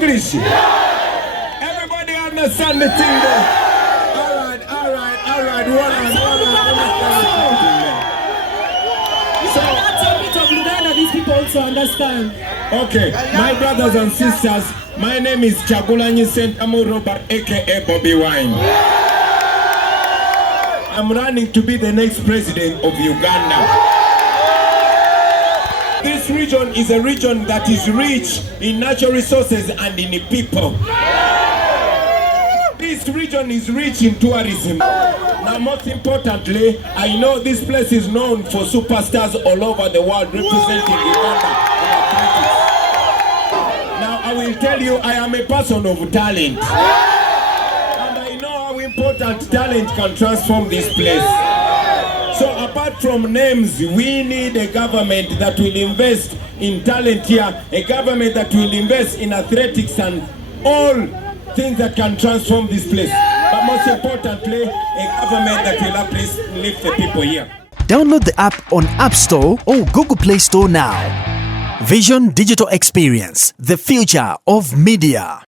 English? Everybody understand the thing there? All right. One on. So that's a bit of Uganda, these people also understand. Okay, my brothers and sisters, my name is Kyagulanyi Sentamu Robert, aka Bobby Wine. I'm running to be the next president of Uganda. This region is a region that is rich in natural resources and in people. This region is rich in tourism. Now, most importantly, I know this place is known for superstars all over the world representing Uganda in athletics. Now, I will tell you, I am a person of talent. And I know how important talent can transform this place. So apart from names, we need a government that will invest in talent here, a government that will invest in athletics and all things that can transform this place. But most importantly, a government that will uplift the people here. Download the app on App Store or Google Play Store now. Vision Digital Experience, the future of media.